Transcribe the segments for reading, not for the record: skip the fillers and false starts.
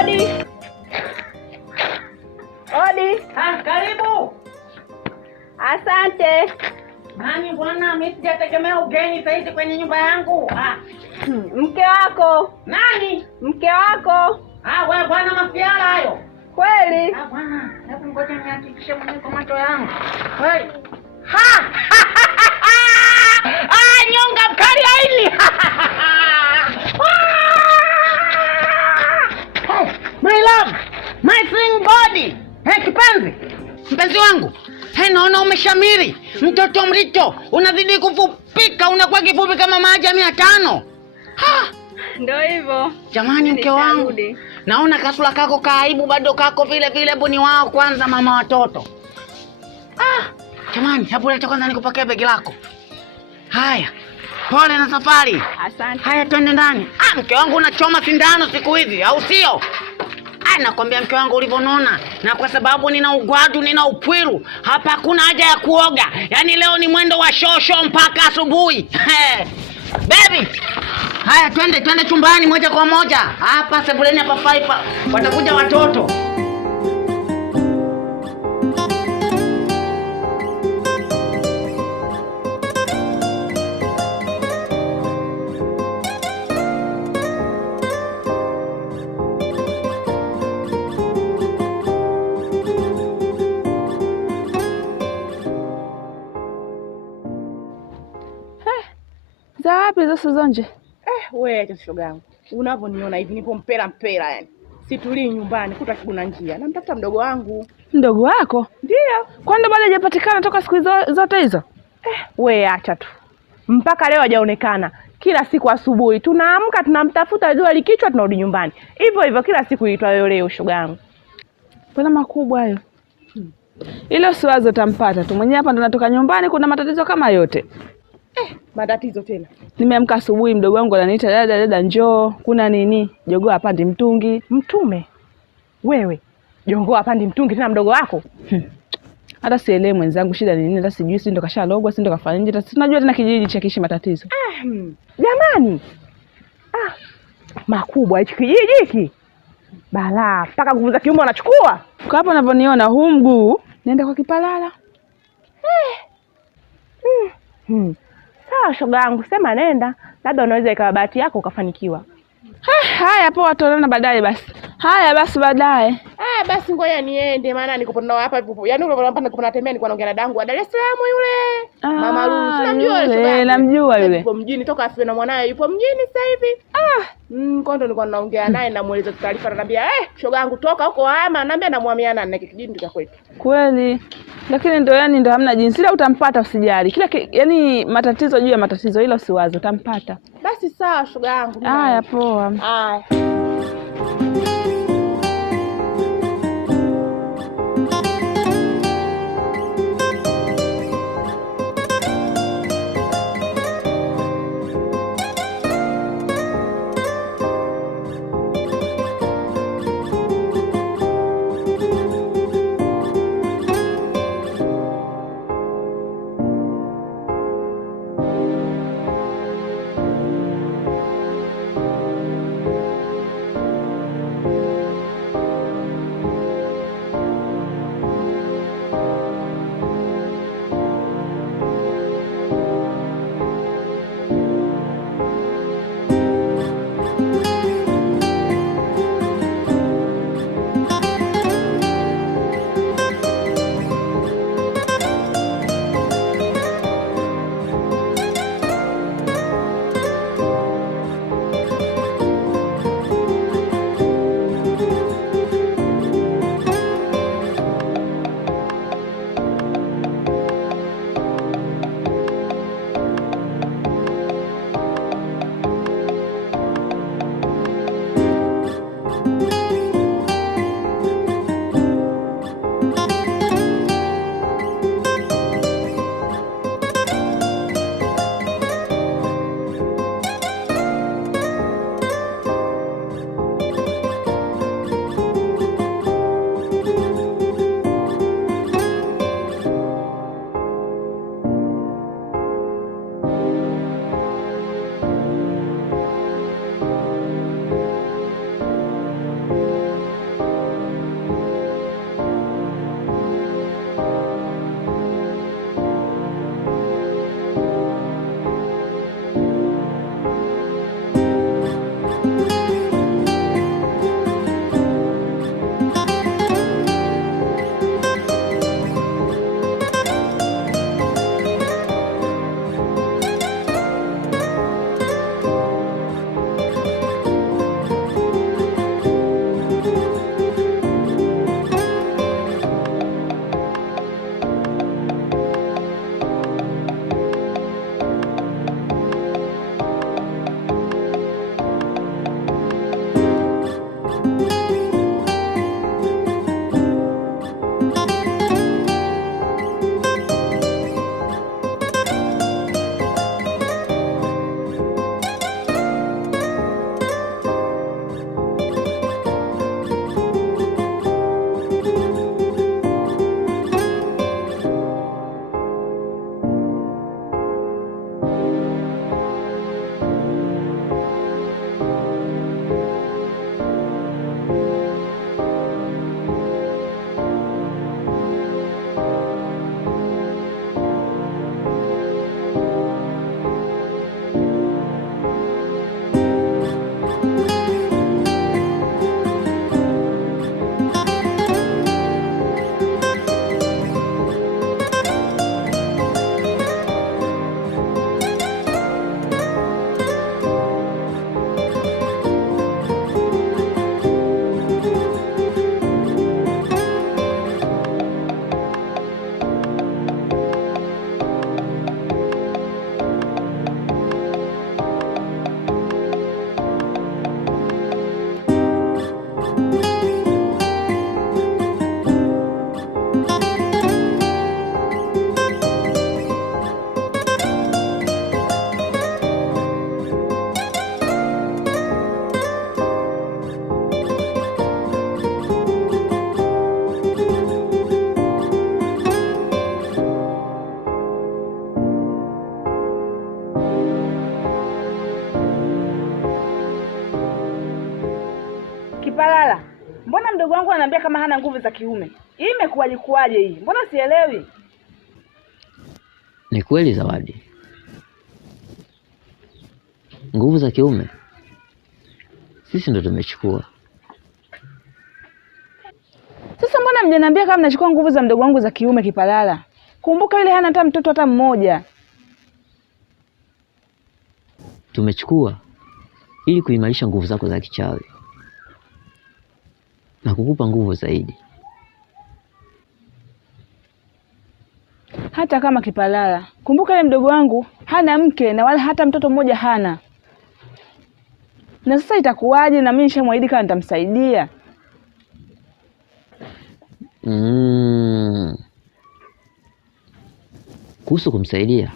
Odi. Odi. Karibu. Asante. Nani bwana, mimi sijategemea ugeni saizi kwenye nyumba yangu. Mke wako. Nani? Mke wako. Wewe bwana, mafiala hayo. Kweli? Bwana, hebu ngoja nihakikishe mwenye kwa macho yangu. Kweli. Nyonga mkali hili. My love, my sweet body. Kipenzi. Mpenzi wangu. Naona umeshamiri. Mtoto mrito, unazidi kufupika, unakuwa kifupi kama maji 500. Ndio hivyo. Jamani mke wangu. Naona kasula kako kaibu bado kako vile vile, hebu ni wao kwanza mama watoto. Jamani, hebu leta kwanza nikupakie begi lako. Haya. Pole na safari. Asante. Haya twende ndani. Mke wangu unachoma sindano siku hizi, au sio? Nakwambia mke wangu ulivonona, na kwa sababu nina ugwadu, nina upwiru, hapa hakuna haja ya kuoga. Yaani leo ni mwendo wa shosho mpaka asubuhi. Baby. Haya twende chumbani moja kwa moja. Hapa sebuleni hapa faipa. Watakuja watoto. Za wapi hizo Suzonje? Wewe acha shoga yangu. Unavyoniona hivi nipo mpera yani. Situlii nyumbani kuta kiguna njia. Namtafuta mdogo wangu. Mdogo wako? Ndio. Kwani bado hajapatikana toka siku zote hizo? Wewe acha tu. Mpaka leo hajaonekana. Kila siku asubuhi tunaamka tunamtafuta, jua likichwa tunarudi nyumbani. Hivyo kila siku itwayo leo shoga yangu. Mbona makubwa hayo? Ile siwazo tampata tu. Mwenyewe hapa ndo natoka nyumbani, kuna matatizo kama yote. Matatizo tena. Nimeamka asubuhi, mdogo wangu ananiita, dada njoo, kuna nini? Jogoo hapandi mtungi. Mtume? Wewe, jogoo hapandi mtungi tena mdogo wako? Hata sielewi mwenzangu shida ni nini, hata sijui, si ndo kashalogwa, si ndo kafanya nje, si tunajua tena kijiji cha kishi matatizo. Jamani. Makubwa hichi kijiji hiki. Balaa, mpaka nguvu za kiume wanachukua. Kwa hapo unavyoniona huu mguu, nenda kwa Kipalala. Sawa shoga yangu, sema nenda. Labda unaweza ikawa bahati yako ukafanikiwa. Haya poa, tuonana baadaye basi. Haya basi baadaye. Basi ngoja niende, maana niko hapa hivyo. Yaani ule unapanda kupanda tembea, nilikuwa naongea na dangu wa Dar es Salaam yule. Mama Rusi, namjua yule shoga yangu. Namjua yule. Yupo mjini toka afiwe na mwanae, yupo mjini sasa hivi. Kondo nilikuwa naongea naye, namueleza taarifa, ananiambia shoga yangu toka huko ama, ananiambia namuamiana na kijiji cha kwetu. Kweli. Lakini ndo hamna jinsi, ila utampata usijali. Yaani matatizo juu ya matatizo, ila usiwaze, utampata. Basi sawa shoga yangu. Haya poa. Haya. mdogo wangu ananiambia kama hana nguvu za kiume. Hii imekuwaje hii? Mbona sielewi? Ni kweli Zawadi, nguvu za kiume sisi ndo tumechukua. Sasa mbona mjaniambia kama mnachukua nguvu za mdogo wangu za kiume Kipalala? Kumbuka yule hana hata mtoto hata mmoja. Tumechukua ili kuimarisha nguvu zako za kichawi na kukupa nguvu zaidi. Hata kama Kipalala, kumbuka yule mdogo wangu hana mke na wala hata mtoto mmoja hana. Na sasa itakuwaje na mimi nishamwahidi kama nitamsaidia? Kuhusu kumsaidia,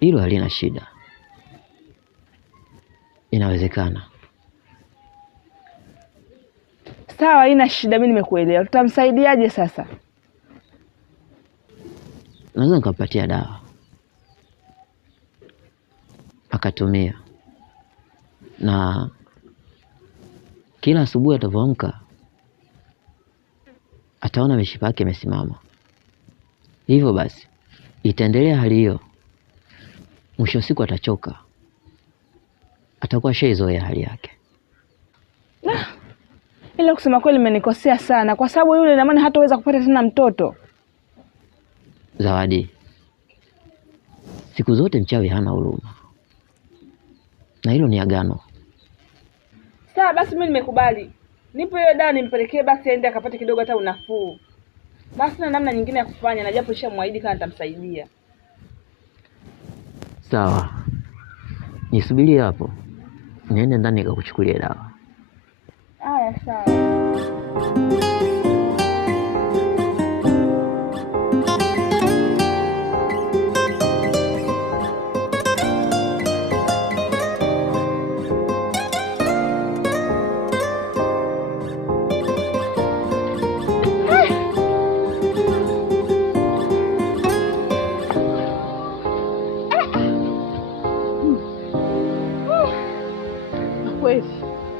hilo halina shida. Inawezekana. Sawa, haina shida, mimi nimekuelewa. Tutamsaidiaje sasa? Naweza nikampatia dawa akatumia, na kila asubuhi atavyoamka ataona mishipa yake imesimama. Hivyo basi itaendelea hali hiyo, mwisho siku atachoka, atakuwa shaizoea hali yake. Ila kusema kweli imenikosea sana, kwa sababu yule na maana hataweza kupata tena mtoto. Zawadi, siku zote mchawi hana huruma, na hilo ni agano. Sawa basi, mimi nimekubali. Nipo hiyo dawa nimpelekee, basi aende akapate kidogo hata unafuu. Basi na namna nyingine ya kufanya, na japo nishamwahidi kama nitamsaidia. Sawa, nisubirie hapo, niende ndani nikakuchukulia dawa. Haya, sawa.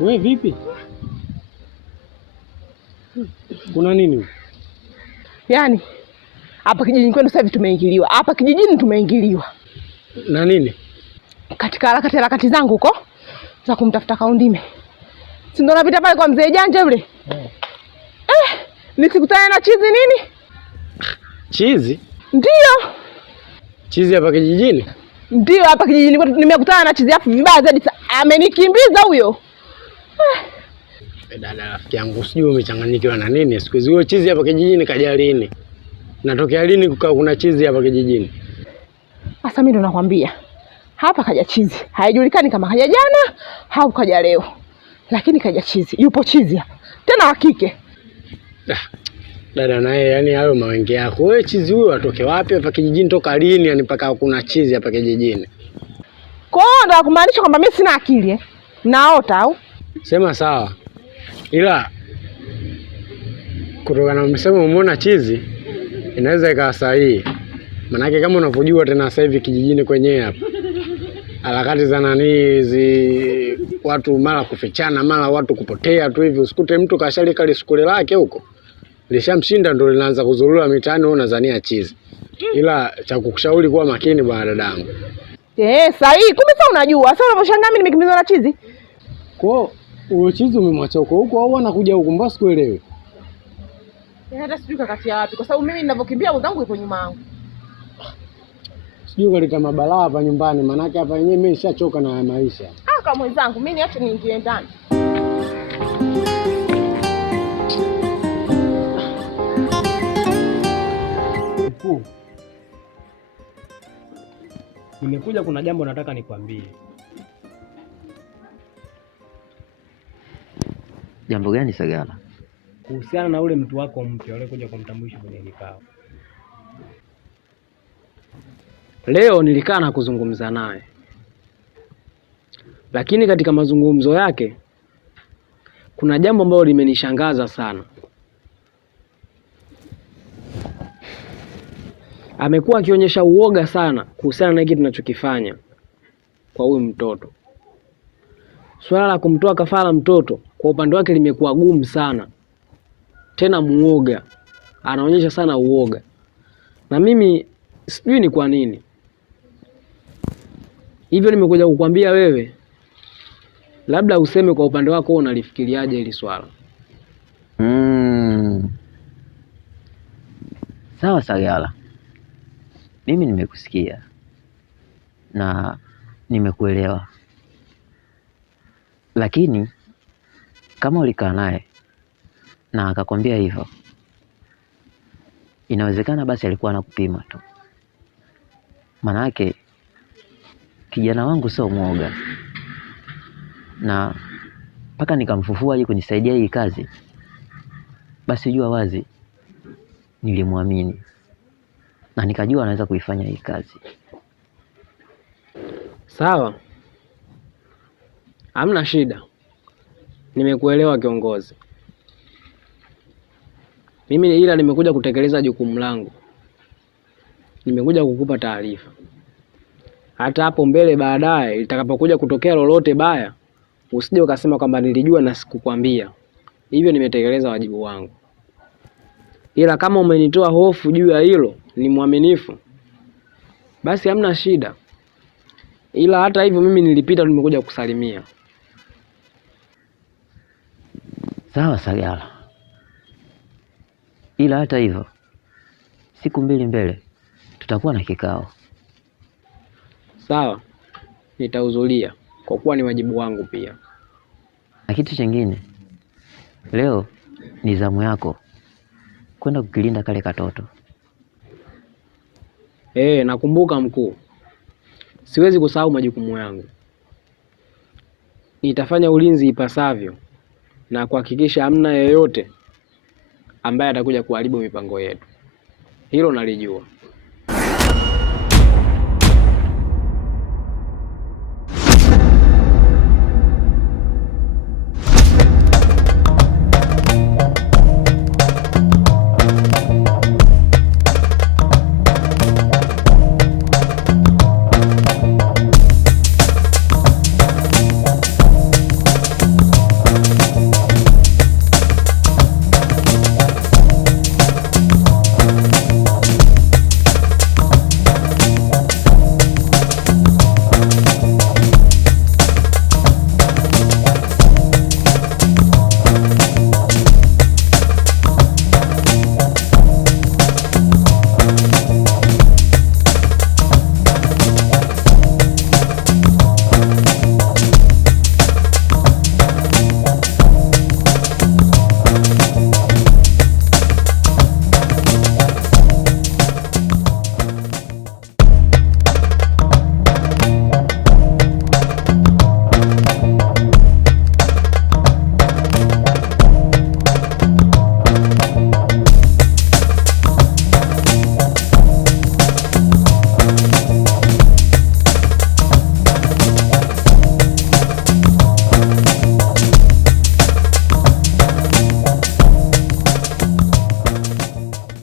Wewe vipi? Kuna nini? Yaani hapa kijijini kwenu sasa hivi tumeingiliwa. Hapa kijijini tumeingiliwa. Na nini? Katika harakati zangu huko za kumtafuta Kaundime. Si ndo napita pale kwa mzee Janja yule? Nisikutane na chizi nini? Chizi? Ndio. Chizi hapa kijijini? Ndio, hapa kijijini nimekutana na chizi hapo vibaya zaidi. Amenikimbiza huyo. Dada rafiki yangu, sijui umechanganyikiwa na nini siku hizi. Huyo chizi hapa kijijini kaja lini? Natokea lini kuna chizi hapa kijijini? Sasa mimi ndo nakwambia. Hapa kaja chizi. Haijulikani kama kaja jana au kaja leo. Lakini kaja chizi. Yupo chizi hapa. Tena wa kike. Dada naye, yani hayo mawenge yako. Wewe chizi huyo atoke wapi hapa kijijini, toka lini yani mpaka kuna chizi hapa kijijini? Kwa hiyo ndo kumaanisha kwamba mimi sina akili naota au? Sema sawa. Ila kutokana na umesema umeona chizi, inaweza ikawa sahihi. Manake kama unavyojua tena sasa hivi kijijini kwenyewe hapa, harakati za nanizi, watu mara kufichana, mara watu kupotea tu hivi. Usikute mtu kashalika lisukule lake huko, lishamshinda ndo linaanza kuzurura mitaani, wewe unadhania chizi. Ila cha kukushauri kuwa makini bwana dadangu. Sahihi. Kumbe sasa unajua. Sasa unavyoshangaa mimi nimekimbizwa na chizi. Kwa huyo chizi umemwacha huko au anakuja huko? Mbona sikuelewi? Hata sijui kakatia wapi, kwa sababu mimi ninavyokimbia wenzangu yuko nyuma yangu. Sijui kaleta mabalaa hapa nyumbani, manake hapa yenyewe mimi nishachoka na maisha. Kama mwenzangu mimi niache niingie ndani. Nimekuja, kuna jambo nataka nikwambie. Jambo gani Sagala? Kuhusiana na ule mtu wako mpya ule kuja kumtambulisha kwenye kikao. Leo nilikaa na kuzungumza naye, lakini katika mazungumzo yake kuna jambo ambalo limenishangaza sana. Amekuwa akionyesha uoga sana kuhusiana na hiki tunachokifanya kwa huyu mtoto. swala la kumtoa kafara mtoto kwa upande wake limekuwa gumu sana, tena muoga, anaonyesha sana uoga, na mimi sijui ni kwa nini hivyo. Nimekuja kukwambia wewe, labda useme kwa upande wako unalifikiriaje hili swala. Sawa Sagala, mimi nimekusikia na nimekuelewa, lakini kama ulikaa naye na akakwambia hivyo, inawezekana basi alikuwa anakupima tu. Manake kijana wangu sio mwoga, na mpaka nikamfufua aje kunisaidia hii kazi, basi jua wazi nilimwamini na nikajua anaweza kuifanya hii kazi. Sawa, hamna shida, nimekuelewa kiongozi. Mimi ila nimekuja kutekeleza jukumu langu, nimekuja kukupa taarifa. Hata hapo mbele baadaye litakapokuja kutokea lolote baya, usije ukasema kwamba nilijua na sikukwambia. Hivyo nimetekeleza wajibu wangu, ila kama umenitoa hofu juu ya hilo, ni mwaminifu, basi hamna shida. Ila hata hivyo mimi nilipita, nimekuja kusalimia. Sawa Sagala, ila hata hivyo siku 2 mbele tutakuwa na kikao. Sawa, nitahudhuria kwa kuwa ni wajibu wangu pia. Na kitu chingine, leo ni zamu yako kwenda kukilinda kale katoto. Nakumbuka mkuu, siwezi kusahau majukumu yangu. Nitafanya ulinzi ipasavyo na kuhakikisha hamna yeyote ambaye atakuja kuharibu mipango yetu. Hilo nalijua.